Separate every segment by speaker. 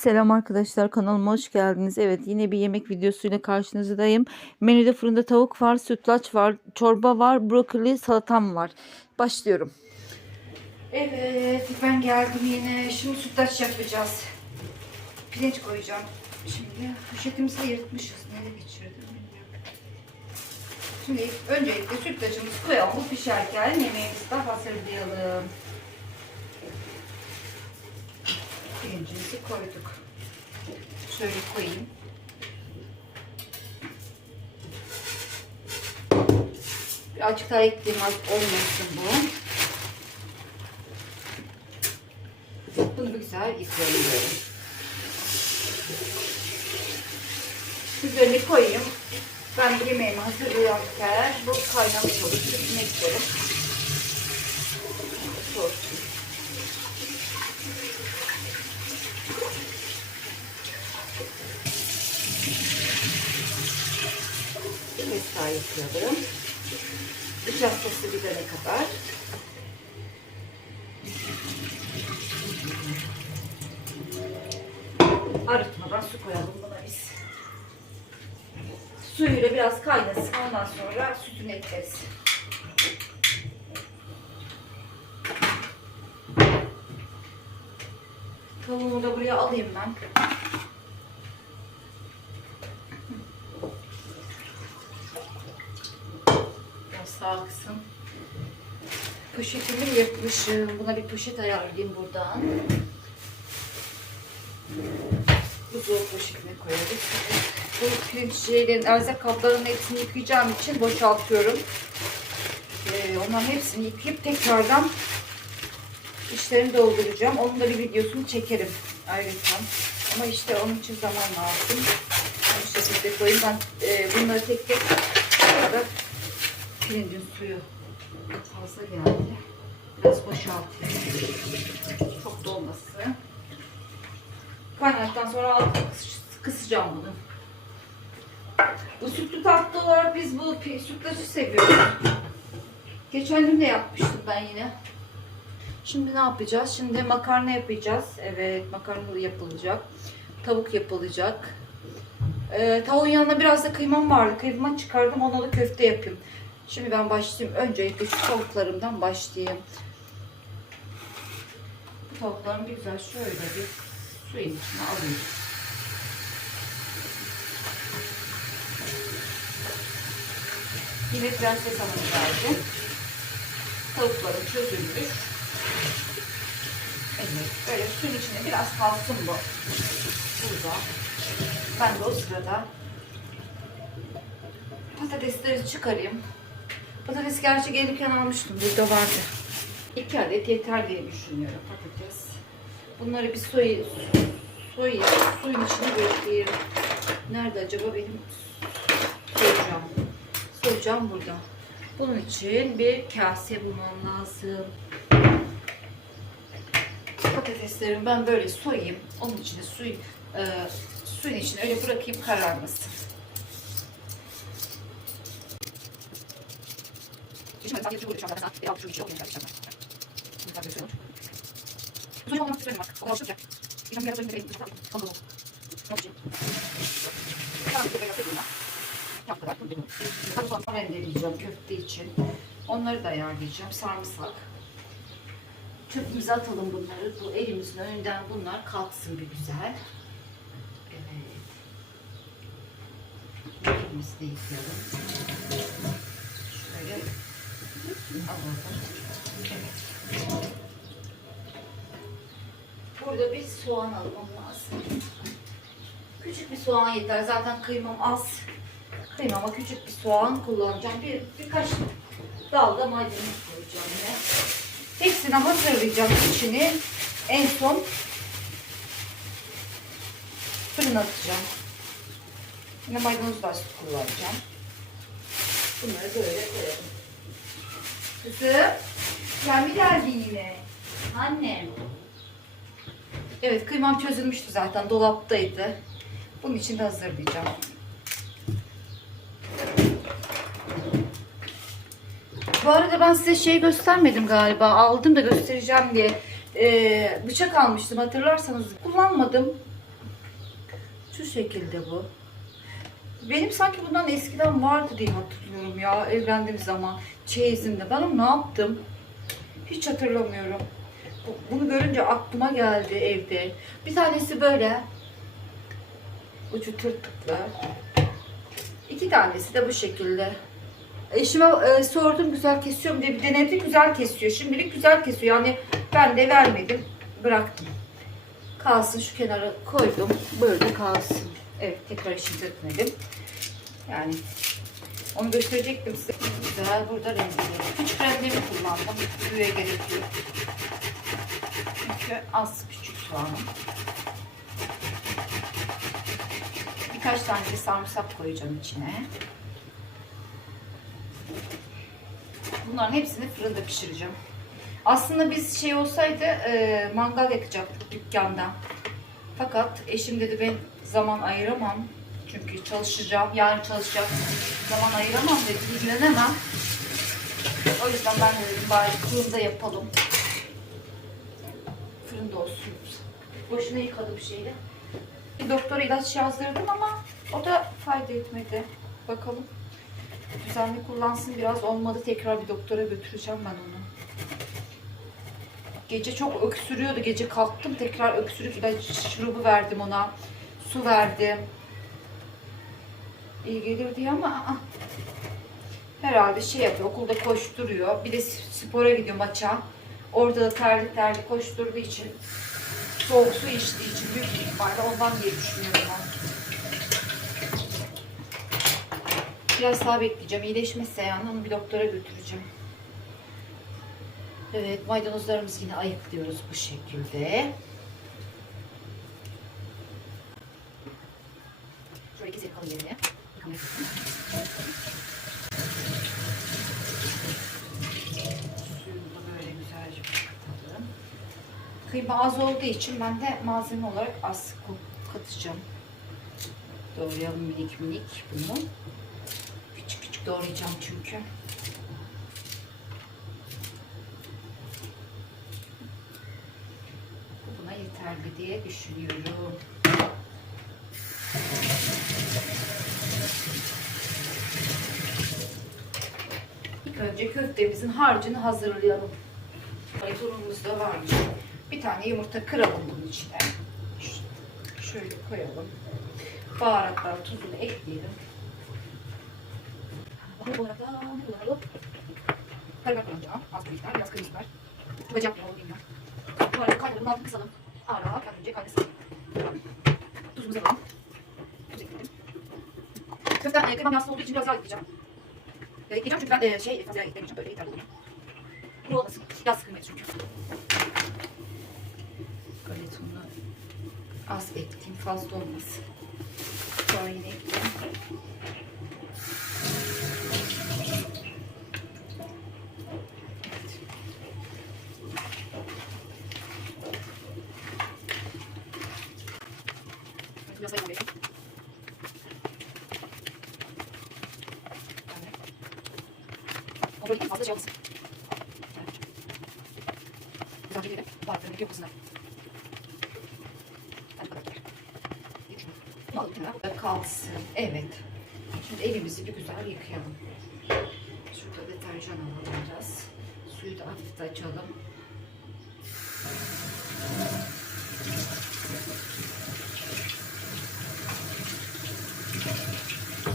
Speaker 1: Selam arkadaşlar kanalıma hoş geldiniz. Evet yine bir yemek videosuyla karşınızdayım. Menüde fırında tavuk var, sütlaç var, çorba var, brokoli, salatam var. Başlıyorum. Evet ben geldim yine. Şimdi sütlaç yapacağız. Pirinç koyacağım. Şimdi poşetimizi yırtmışız. Nereye geçirdim bilmiyorum. Şimdi öncelikle sütlacımızı koyalım. Bu pişerken yemeğimizi de hazırlayalım. Pirincimizi koyduk. Şöyle koyayım. Birazcık daha ekleyeyim az olmasın bu. Bunu güzel yıkayalım. Üzerine koyayım. Ben yemeğimi hazırlarken bu kaynamış olur. Üstüne eklerim. Soğutsun. Daha yapıyorum. Nişastası gidene kadar. Arıtmadan su koyalım buna biz. Suyuyla biraz kaynasın. Ondan sonra sütünü ekleriz. Tavuğumu da buraya alayım ben. Biraz sağ kısım. Poşetimi yırtmışım. Buna bir poşet ayarlayayım buradan. Buzdolabı poşetine koyarız. Bu pirinç şeylerin, erzak kaplarının hepsini yıkayacağım için boşaltıyorum. Ee, onların hepsini yıkayıp tekrardan içlerini dolduracağım. Onun da bir videosunu çekerim ayrıca. Ama işte onun için zaman lazım. Bu şekilde koyayım. Ben e, bunları tek tek arada pirincin suyu fazla geldi. Biraz boşaltayım. Çok dolmasın. Kaynattıktan sonra kıs- kısacağım bunu. Bu sütlü tatlı olarak biz bu sütlacı seviyoruz. Geçen gün de yapmıştım ben yine. Şimdi ne yapacağız? Şimdi makarna yapacağız. Evet makarna yapılacak. Tavuk yapılacak. Ee, tavuğun yanına biraz da kıymam vardı. Kıymamı çıkardım ona da köfte yapayım. Şimdi ben başlayayım. Öncelikle şu tavuklarımdan başlayayım. Bu tavuklarımı bir güzel şöyle bir suyun içine alayım. Yine prenses hanım geldi. Tavuklarım çözülmüş. Evet, böyle suyun içine biraz kalsın bu. Burada. Ben de o sırada patatesleri çıkarayım. Patates gerçi gelirken almıştım. Burada vardı. İki adet yeter diye düşünüyorum patates. Bunları bir soy, soyayım. Suyun içine bekleyeyim. Nerede acaba benim soyacağım? Soyacağım burada. Bunun için bir kase bulmam lazım. Patateslerimi ben böyle soyayım. Onun içine suyu, e, suyun içine öyle bırakayım kararmasın. Rendeleyeceğim köfte için. Onları da ayarlayacağım. Sarımsak. Çöpümüze atalım bunları. Bu elimizin önünden bunlar kalksın bir güzel. Evet. Elimizi de yıkayalım. Şöyle. Burada bir soğan almam lazım. Küçük bir soğan yeter. Zaten kıymam az. Kıymama küçük bir soğan kullanacağım. Bir, birkaç dal da maydanoz koyacağım yine. Hepsini hazırlayacağım içini. En son fırına atacağım. Yine maydanoz da kullanacağım. Bunları böyle koyalım. Kızım, sen mi geldin yine? Annem. Evet, kıymam çözülmüştü zaten. Dolaptaydı. Bunun için de hazırlayacağım. Bu arada ben size şey göstermedim galiba. Aldım da göstereceğim diye. Ee, bıçak almıştım hatırlarsanız. Kullanmadım. Şu şekilde bu. Benim sanki bundan eskiden vardı diye hatırlıyorum ya evlendiğim zaman çeyizimde. Ben onu ne yaptım? Hiç hatırlamıyorum. Bu- Bunu görünce aklıma geldi evde. Bir tanesi böyle. Ucu tırtıklı. İki tanesi de bu şekilde. Eşime e, sordum güzel kesiyor mu diye bir denedi güzel kesiyor. Şimdilik güzel kesiyor. Yani ben de vermedim. Bıraktım. Kalsın şu kenara koydum. Böyle kalsın. Evet tekrar işletmedim. Yani onu gösterecektim size. Güzel burada rendeleri. Küçük rendeleri kullandım. Büyüğe gerek yok. Çünkü az küçük soğanım. Birkaç tane de sarımsak koyacağım içine. Bunların hepsini fırında pişireceğim. Aslında biz şey olsaydı e, mangal yakacaktık dükkanda. Fakat eşim dedi ben zaman ayıramam. Çünkü çalışacağım, yarın çalışacağım. Zaman ayıramam dedi, ilgilenemem. O yüzden ben de dedim bari fırında yapalım. Fırında olsun. Boşuna yıkadım şeyi. Bir doktora ilaç yazdırdım ama o da fayda etmedi. Bakalım. Düzenli kullansın biraz olmadı tekrar bir doktora götüreceğim ben onu. Gece çok öksürüyordu. Gece kalktım tekrar öksürük ilaç şurubu verdim ona. Su verdim. İyi gelir diye ama aa, herhalde şey yapıyor. Okulda koşturuyor. Bir de spora gidiyor maça. Orada da terli terli koşturduğu için soğuk su içtiği için büyük bir ihtimalle ondan diye düşünüyorum ben. Biraz daha bekleyeceğim. İyileşmezse yani onu bir doktora götüreceğim. Evet maydanozlarımızı yine ayıklıyoruz bu şekilde. Şöyle gizli kalın yerine. Kıyma az olduğu için ben de malzeme olarak az katacağım. Doğrayalım minik minik bunu. Küçük küçük doğrayacağım çünkü. Bu yeterli diye düşünüyorum. İlk önce köftemizin harcını hazırlayalım. Turumuz da varmış. Bir tane yumurta kıralım bunun içine. Şöyle koyalım. Baharatlar, tuzunu ekleyelim. Baharat olarak da ne kullanalım? Karabiber kullanacağım. Az bir miktar, biraz kırmızı biber. Bacak yağı bilmiyorum. Bu arada kaynarın altını kısalım. Ara, önce kaynasın. Tuzumuzu alalım. Tuz ekledim. Köften e, kıymam yağsız olduğu için biraz yağ ekleyeceğim. E, ekleyeceğim çünkü ben e, şey fazla yağ eklemeyeceğim. Böyle yeterli olur. Bu olmasın. Yağsız kıymet çünkü. Galetonu az ekleyeyim. Fazla olmasın. Sonra yine ekleyeyim. Biraz daha koyayım. O böyle fazla şey olmasın. Güzelce gidelim. Baharatlarını yok musun? Hadi bakalım. Bunu alalım kenara. Burada kalsın. Evet. Şimdi elimizi bir güzel yıkayalım. Şurada deterjan alalım biraz. Suyu da hafif de açalım.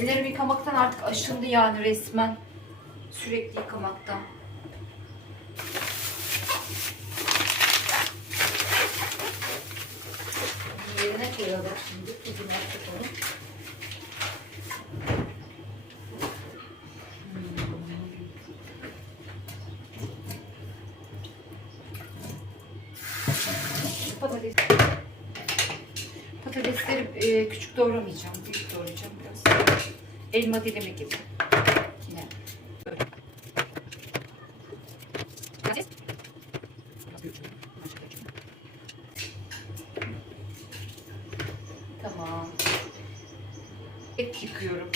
Speaker 1: Ellerimi yıkamaktan artık aşındı yani resmen. Sürekli yıkamaktan. Yerine koyalım şimdi. Tuzunu. Hmm. Patates. Patatesleri e, küçük doğramayacağım. Büyük doğrayacağım biraz. Elma dilimi gibi. Yine böyle. Patates. Biraz büyük. Biraz şöyle açayım. Tamam. Et yıkıyorum.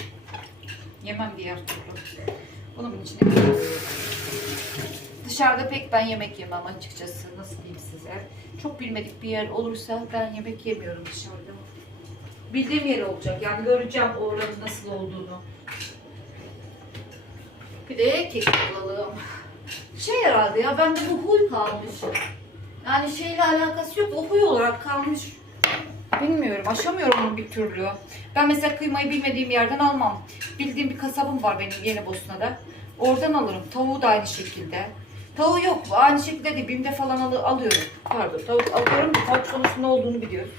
Speaker 1: Yemem diğer türlü. Bunu bunun içine koyuyorum. Dışarıda pek ben yemek yemem açıkçası. Nasıl diyeyim size? Çok bilmedik bir yer olursa ben yemek yemiyorum dışarıda. bildiğim yer olacak. Yani göreceğim oranın nasıl olduğunu. Bir de kek alalım. Şey herhalde ya bende bu huy kalmış. Yani şeyle alakası yok. O huy olarak kalmış. Bilmiyorum. Aşamıyorum onu bir türlü. Ben mesela kıymayı bilmediğim yerden almam. Bildiğim bir kasabım var benim Yeni Bosna'da. Oradan alırım. Tavuğu da aynı şekilde. Tavuğu yok. Aynı şekilde değil. Bim'de falan alı- alıyorum. Pardon. Tavuk alıyorum. Tavuk sonuçta ne olduğunu biliyorum.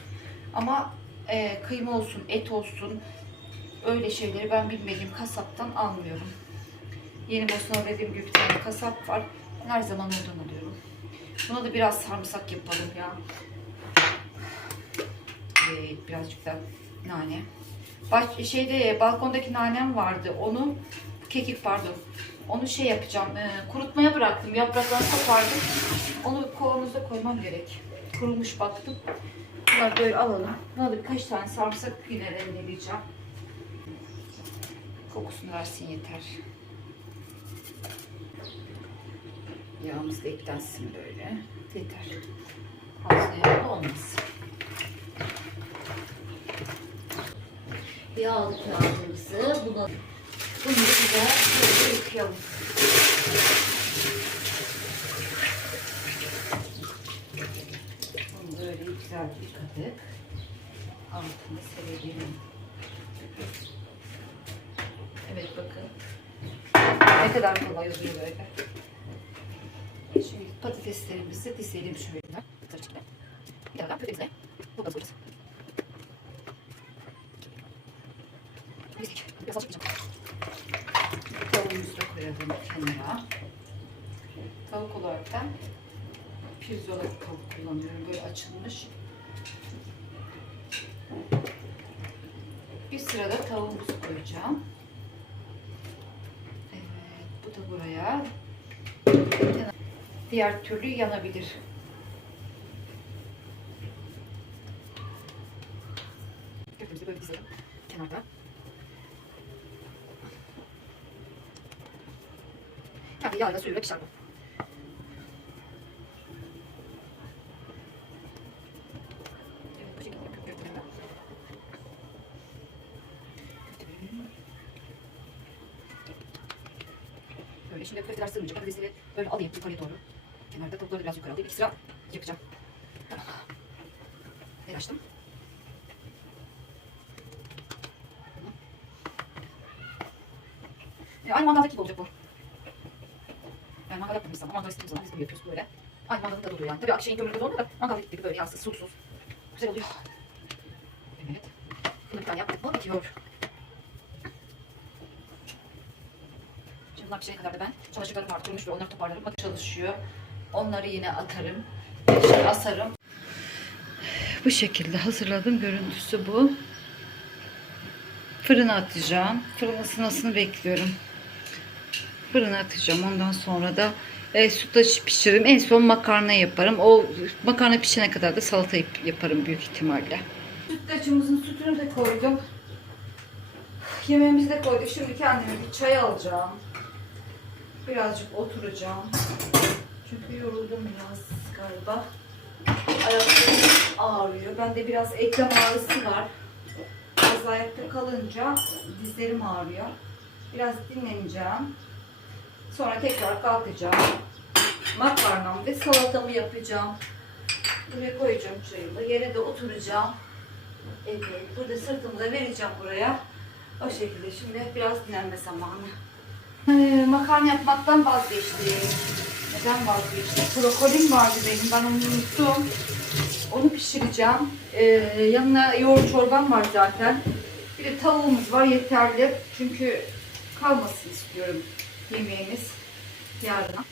Speaker 1: Ama e, kıyma olsun, et olsun öyle şeyleri ben bilmediğim kasaptan almıyorum. Yeni Bosna'da dediğim gibi bir tane kasap var. Ben her zaman oradan alıyorum. Buna da biraz sarımsak yapalım ya. Evet, birazcık da nane. Baş, şeyde balkondaki nanem vardı. Onu kekik pardon. Onu şey yapacağım. e, kurutmaya bıraktım. Yapraklarını kopardım. Onu kavanoza koymam gerek. Kurumuş baktım. Bunları böyle alalım. Buna da birkaç tane sarımsak yine rendeleyeceğim. Kokusunu versin yeter. Yağımız da eklensin böyle. Yeter. Fazla yağ olmaz. Yağlı kağıdımızı bulalım. Bunu güzel böyle yıkayalım. Bunu böyle güzel yıkadık. Altını serelim. Evet bakın. Ne kadar kolay oluyor böyle. Şimdi patateslerimizi dizelim şöyle. Bir daha köftemize. Bu kadar koyacağız. Biraz az çıkacağım. Koyalım kenara. Tavuk olarak da pirzola tavuk kullanıyorum. Böyle açılmış. Bir sırada tavuğumuzu koyacağım. Evet, bu da buraya. Diğer türlü yanabilir. Köftemizi böyle dizelim kenarda. Şekilde yapıyorum köftelerimi. Köftelerimi. Böyle şimdi köfteler sığınca patatesleri böyle alayım yukarıya doğru. Kenarda tavukları biraz yukarı alayım. İki sıra yapacağım. El açtım. E, aynı mangaldaki gibi olacak bu. Yani mangal yapmadığımız zaman, mangal istediğimiz zaman biz bunu yapıyoruz böyle. Aynı mangalın tadı oluyor yani. Tabii şeyin kömürlü olmuyor da mangal gibi böyle yağsız, susuz. Güzel oluyor. Evet. Bunu bir tane yaptık mı bitiyor. Şimdi bunlar pişene kadar da ben çamaşırlarım var, ve onları toparlarım. Bak çalışıyor. Onları yine atarım. Şey asarım. Bu şekilde hazırladım. Görüntüsü bu. Fırına atacağım. Fırın ısınmasını bekliyorum. Fırına atacağım. Ondan sonra da e, sütlaç pişiririm. En son makarna yaparım. O makarna pişene kadar da salata yap- yaparım büyük ihtimalle. Sütlaçımızın sütünü de koydum. Yemeğimizi de koyduk. Şimdi kendime bir çay alacağım. Birazcık oturacağım. Çünkü yoruldum biraz galiba. Ayaklarım ağrıyor. Bende biraz eklem ağrısı var. Fazla ayakta kalınca dizlerim ağrıyor. Biraz dinleneceğim. Sonra tekrar kalkacağım. Makarnamı ve salatamı yapacağım. Buraya koyacağım çayımı. Yere de oturacağım. Evet, burada sırtımı da vereceğim buraya. O şekilde şimdi biraz dinlenme zamanı. Ee, makarna yapmaktan vazgeçtim. Neden vazgeçtim? Brokolim vardı benim. Ben onu unuttum. Onu pişireceğim. Ee, yanına yoğurt çorbam var zaten. Bir de tavuğumuz var yeterli. Çünkü kalmasın istiyorum yemeğimiz yarına.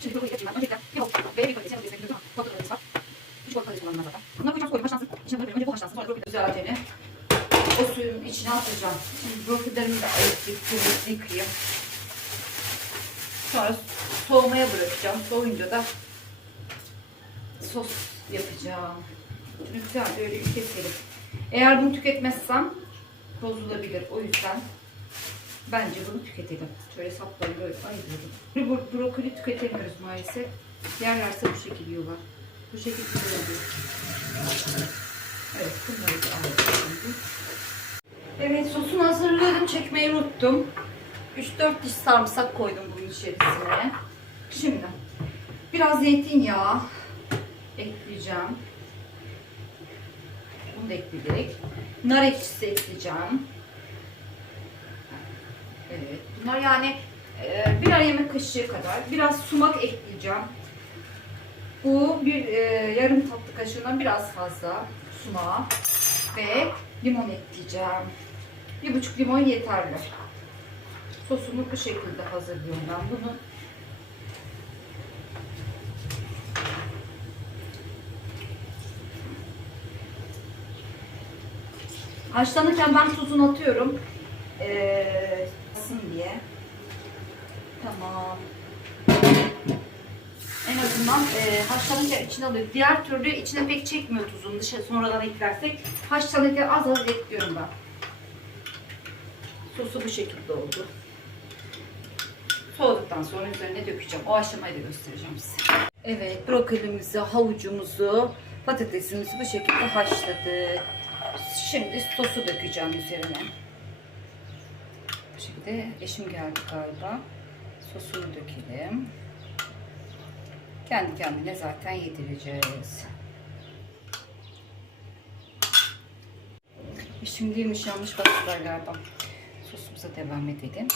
Speaker 1: Şimdi bunu yapayım ben. Öncelikle bir balık ve bir patates yanına destek ediyorum. Balıklarımız var. Üç balık patates kullandım zaten. Bunları koyacağım koyayım haşlansın. Böyle önce bu haşlansın sonra brokoli güzelce o suyun içine atacağım. Şimdi brokolilerimi de ayıklayıp temizleyip yıkayayım. Sonra soğumaya bırakacağım. Soğuyunca da sos yapacağım. Şunu güzel böyle bir keselim. Eğer bunu tüketmezsem bozulabilir. O yüzden bence bunu tüketelim. Şöyle sapları böyle ayırıyorum. Bro brokoli tüketemiyoruz maalesef. Yerlerse bu şekilde yiyorlar. Bu şekilde oluyor. Evet bunları da alalım. Evet sosunu hazırladım. Çekmeyi unuttum. 3-4 diş sarımsak koydum bunun içerisine. Şimdi biraz zeytinyağı ekleyeceğim. Bunu da ekledik. Nar ekşisi ekleyeceğim. Evet. Bunlar yani e, birer yemek kaşığı kadar. Biraz sumak ekleyeceğim. Bu bir e, yarım tatlı kaşığından biraz fazla sumağı ve limon ekleyeceğim. Bir buçuk limon yeterli. Sosumu bu şekilde hazırlıyorum ben bunu. Haşlanırken ben tuzunu atıyorum. Ee, ısın diye. Tamam. En azından e, haşlanınca içine alıyor. Diğer türlü içine pek çekmiyor tuzunu dışarı sonradan eklersek. Haşlanırken az az ekliyorum ben. Sosu bu şekilde oldu. Soğuduktan sonra üzerine dökeceğim. O aşamayı da göstereceğim size. Evet brokolimizi, havucumuzu, patatesimizi bu şekilde haşladık. Şimdi sosu dökeceğim üzerine. Şekilde eşim geldi galiba. Sosunu dökelim. Kendi kendine zaten yedireceğiz. Eşim değilmiş yanlış bastılar galiba. Sosumuza devam edelim.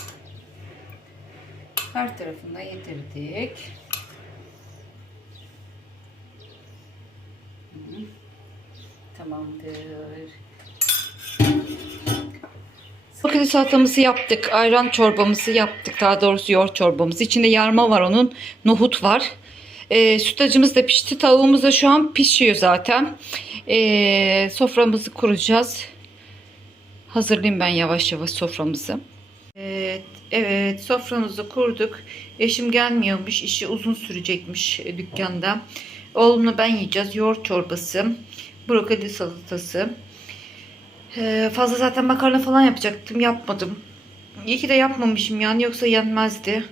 Speaker 1: Her tarafına yedirdik. Tamamdır. Bakın salatamızı yaptık. Ayran çorbamızı yaptık. Daha doğrusu yoğurt çorbamız. İçinde yarma var onun. Nohut var. E, sütlacımız da pişti. Tavuğumuz da şu an pişiyor zaten. E, soframızı kuracağız. Hazırlayayım ben yavaş yavaş soframızı. Evet, evet soframızı kurduk. Eşim gelmiyormuş. işi uzun sürecekmiş dükkanda. Oğlumla ben yiyeceğiz. Yoğurt çorbası, brokoli salatası. Ee, fazla zaten makarna falan yapacaktım. Yapmadım. İyi ki de yapmamışım yani yoksa yenmezdi.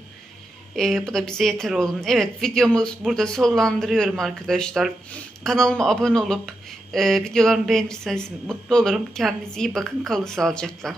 Speaker 1: Ee, bu da bize yeter oğlum. Evet videomuz burada sonlandırıyorum arkadaşlar. Kanalıma abone olup e, videolarımı beğenirseniz mutlu olurum. Kendinize iyi bakın. Kalın sağlıcakla.